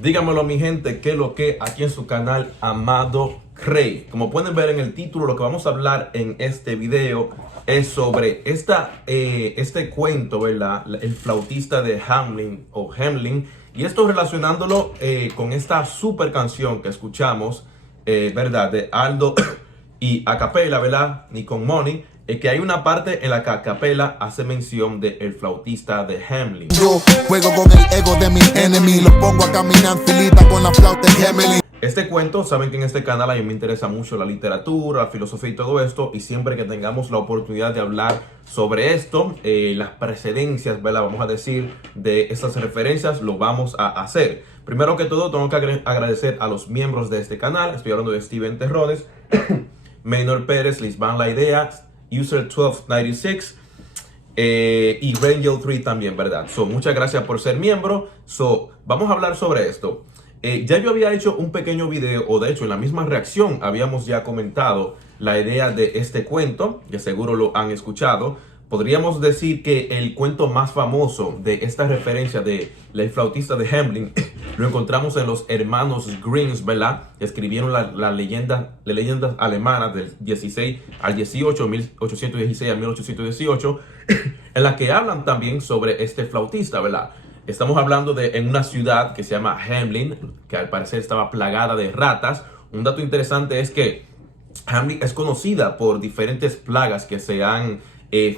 Dígamelo mi gente, que lo que aquí en su canal Amado Cray. Como pueden ver en el título, lo que vamos a hablar en este video es sobre este cuento, ¿verdad? El flautista de Hamelin o Hamelin. Y esto relacionándolo con esta super canción que escuchamos, ¿verdad? De Aldo y a capela, ¿verdad? Ni con Money. Que hay una parte en la que a capela hace mención de el flautista de Hamelin. Yo juego con el ego de mi enemy, lo pongo a caminar en filita con la flauta de Hamelin. Este cuento, saben que en este canal a mí me interesa mucho la literatura, la filosofía y todo esto, y siempre que tengamos la oportunidad de hablar sobre esto, las precedencias, ¿verdad? Vamos a decir, de estas referencias, lo vamos a hacer. Primero que todo, tengo que agradecer a los miembros de este canal. Estoy hablando de Steven Terrones, Maynor Pérez, Lisbán La Idea, User 1296 y Rangel 3 también, ¿verdad? Muchas gracias por ser miembro. Vamos a hablar sobre esto. Ya yo había hecho un pequeño video, o de hecho en la misma reacción habíamos ya comentado la idea de este cuento, que seguro lo han escuchado. Podríamos decir que el cuento más famoso de esta referencia de el flautista de Hamelin lo encontramos en los hermanos Grimm, ¿verdad? Escribieron la leyenda de leyendas alemanas del 16 al 18, 1816 a 1818, en la que hablan también sobre este flautista, ¿verdad? Estamos hablando de en una ciudad que se llama Hamelin, que al parecer estaba plagada de ratas. Un dato interesante es que Hamelin es conocida por diferentes plagas que se han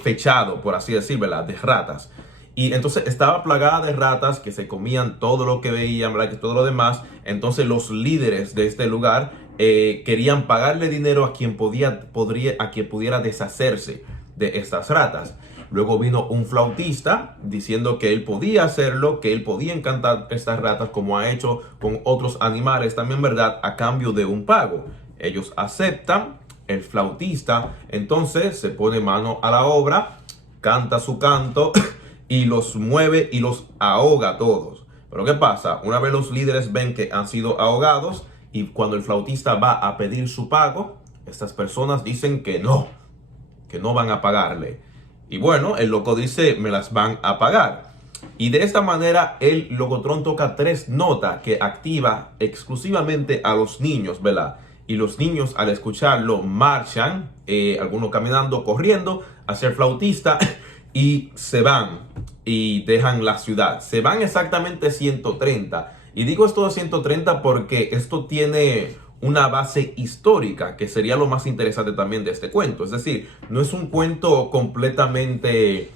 fechado, por así decir, ¿verdad? De ratas. Y entonces estaba plagada de ratas que se comían todo lo que veían, ¿verdad? Que todo lo demás. Entonces los líderes de este lugar querían pagarle dinero a quien pudiera deshacerse de estas ratas. Luego vino un flautista diciendo que él podía hacerlo, que él podía encantar estas ratas como ha hecho con otros animales también, ¿verdad? A cambio de un pago. Ellos aceptan. El flautista entonces se pone mano a la obra, canta su canto y los mueve y los ahoga a todos. Pero ¿qué pasa? Una vez los líderes ven que han sido ahogados y cuando el flautista va a pedir su pago, estas personas dicen que no van a pagarle. Y bueno, el loco dice, me las van a pagar. Y de esta manera el locotrón toca 3 notas que activa exclusivamente a los niños, ¿verdad? Y los niños al escucharlo marchan, algunos caminando, corriendo hacia el flautista y se van y dejan la ciudad. Se van exactamente 130. Y digo esto de 130 porque esto tiene una base histórica, que sería lo más interesante también de este cuento. Es decir, no es un cuento completamente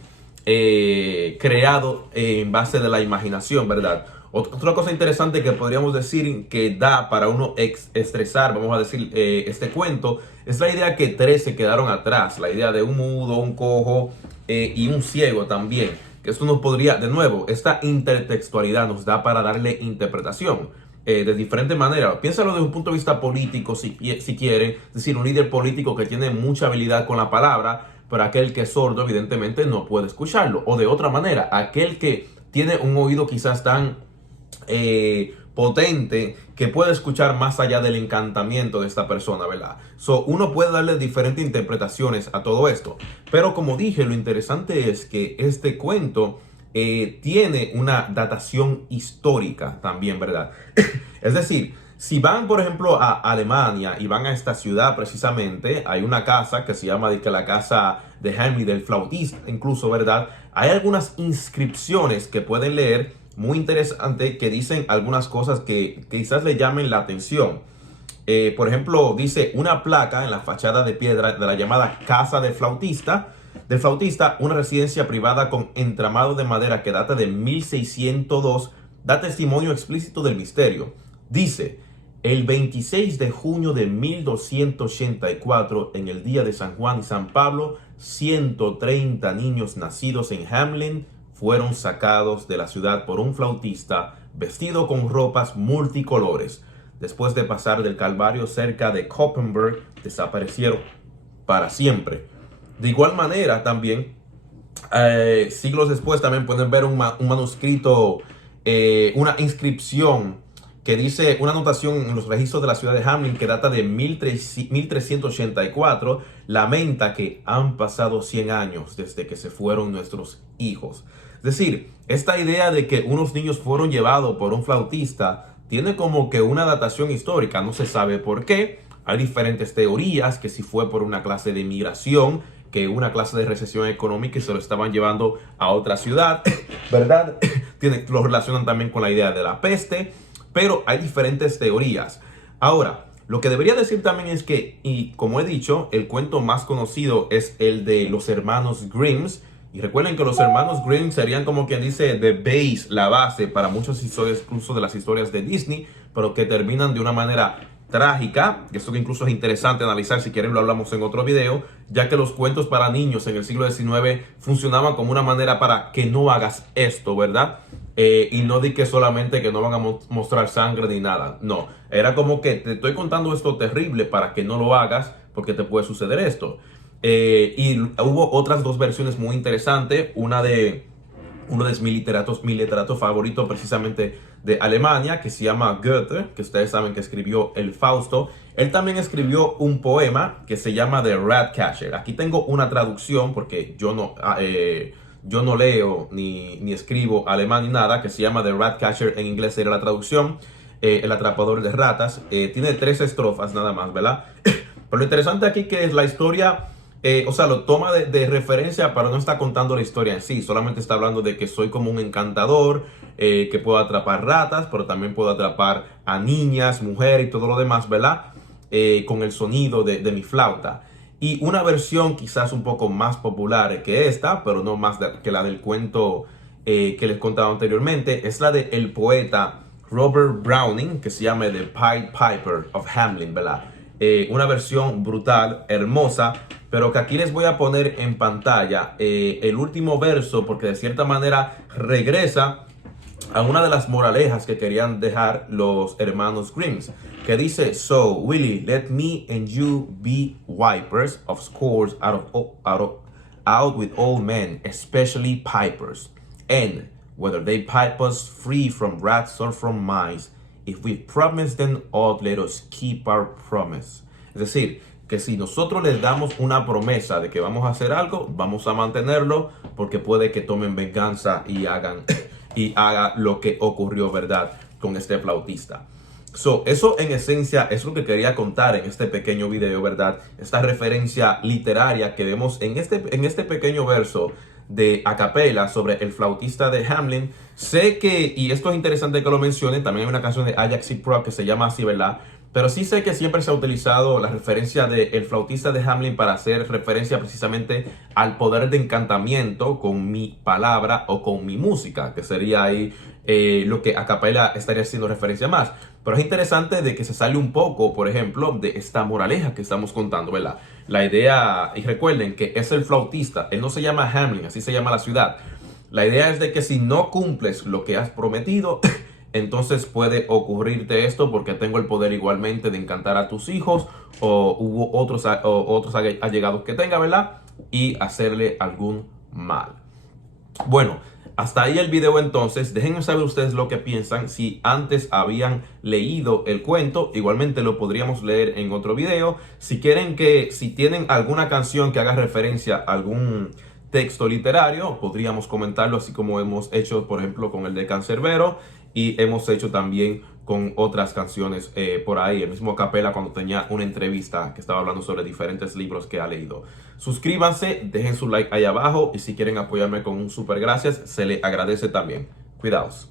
creado en base de la imaginación, ¿verdad? Otra cosa interesante que podríamos decir que da para uno estresar, vamos a decir, este cuento, es la idea que 3 se quedaron atrás. La idea de un mudo, un cojo y un ciego también. Que esto nos podría, de nuevo, esta intertextualidad nos da para darle interpretación de diferentes maneras. Piénsalo desde un punto de vista político, si quieren. Es decir, un líder político que tiene mucha habilidad con la palabra, pero aquel que es sordo, evidentemente, no puede escucharlo. O de otra manera, aquel que tiene un oído quizás tan potente que puede escuchar más allá del encantamiento de esta persona, ¿verdad? Uno puede darle diferentes interpretaciones a todo esto, pero como dije, lo interesante es que este cuento tiene una datación histórica también, ¿verdad? Es decir, si van, por ejemplo, a Alemania y van a esta ciudad precisamente, hay una casa que se llama la casa de Hamelin, del flautista, incluso, ¿verdad? Hay algunas inscripciones que pueden leer muy interesante, que dicen algunas cosas que quizás le llamen la atención. Por ejemplo, dice una placa en la fachada de piedra de la llamada casa del flautista, una residencia privada con entramado de madera que data de 1602, da testimonio explícito del misterio. Dice, el 26 de junio de 1284, en el día de San Juan y San Pablo, 130 niños nacidos en Hamelin fueron sacados de la ciudad por un flautista vestido con ropas multicolores. Después de pasar del Calvario cerca de Koppenberg, desaparecieron para siempre. De igual manera también, siglos después también pueden ver un manuscrito, una inscripción que dice, una anotación en los registros de la ciudad de Hamelin que data de 1384, lamenta que han pasado 100 años desde que se fueron nuestros hijos. Es decir, esta idea de que unos niños fueron llevados por un flautista tiene como que una datación histórica, no se sabe por qué. Hay diferentes teorías, que si fue por una clase de migración, que una clase de recesión económica y se lo estaban llevando a otra ciudad, ¿verdad? Lo relacionan también con la idea de la peste, pero hay diferentes teorías. Ahora, lo que debería decir también es que, y como he dicho, el cuento más conocido es el de los hermanos Grimm. Y recuerden que los hermanos Grimm serían, como quien dice, the base, la base para muchas historias, incluso de las historias de Disney, pero que terminan de una manera trágica. Esto que incluso es interesante analizar, si quieren lo hablamos en otro video, ya que los cuentos para niños en el siglo XIX funcionaban como una manera para que no hagas esto, ¿verdad? Y no di que solamente que no van a mostrar sangre ni nada, no, era como que te estoy contando esto terrible para que no lo hagas porque te puede suceder esto. Y hubo otras dos versiones muy interesantes, una de uno de mis literatos favoritos precisamente de Alemania, que se llama Goethe, que ustedes saben que escribió el Fausto. Él también escribió un poema que se llama The Ratcatcher. Aquí tengo una traducción porque yo no leo ni escribo alemán ni nada, que se llama The Ratcatcher, en inglés sería la traducción, el atrapador de ratas. Tiene 3 estrofas nada más, ¿verdad? Pero lo interesante aquí que es la historia, o sea, lo toma de referencia, pero no está contando la historia en sí. Solamente está hablando de que soy como un encantador, que puedo atrapar ratas, pero también puedo atrapar a niñas, mujeres y todo lo demás, ¿verdad? Con el sonido de mi flauta. Y una versión quizás un poco más popular que esta, pero no más que la del cuento que les contaba anteriormente, es la del poeta Robert Browning, que se llama The Pied Piper of Hamelin, ¿verdad? Una versión brutal, hermosa, pero que aquí les voy a poner en pantalla el último verso, porque de cierta manera regresa a una de las moralejas que querían dejar los hermanos Grimm, que dice: So, Willie, let me and you be wipers of scores out with all men, especially pipers. And whether they pipe us free from rats or from mice, if we promise them aught, let us keep our promise. Es decir, que si nosotros les damos una promesa de que vamos a hacer algo, vamos a mantenerlo, porque puede que tomen venganza y haga lo que ocurrió, ¿verdad?, con este flautista. Eso en esencia es lo que quería contar en este pequeño video, ¿verdad? Esta referencia literaria que vemos en este pequeño verso de a capela sobre el flautista de Hamelin. Sé que, y esto es interesante que lo mencione, también hay una canción de Ajax y Pro que se llama así, ¿verdad? Pero sí sé que siempre se ha utilizado la referencia del flautista de Hamelin para hacer referencia precisamente al poder de encantamiento con mi palabra o con mi música, que sería ahí lo que a capela estaría haciendo referencia más. Pero es interesante de que se sale un poco, por ejemplo, de esta moraleja que estamos contando, ¿verdad? La idea, y recuerden que es el flautista, él no se llama Hamelin, así se llama la ciudad. La idea es de que si no cumples lo que has prometido, entonces puede ocurrirte esto, porque tengo el poder igualmente de encantar a tus hijos o hubo otros allegados que tenga, ¿verdad? Y hacerle algún mal. Bueno, hasta ahí el video entonces. Déjenme saber ustedes lo que piensan. Si antes habían leído el cuento, igualmente lo podríamos leer en otro video. Si tienen alguna canción que haga referencia a algún texto literario, podríamos comentarlo, así como hemos hecho, por ejemplo, con el de Cancerbero, y hemos hecho también con otras canciones por ahí, el mismo Capela cuando tenía una entrevista que estaba hablando sobre diferentes libros que ha leído. Suscríbanse, dejen su like ahí abajo, y si quieren apoyarme con un super gracias, se le agradece también. Cuidaos.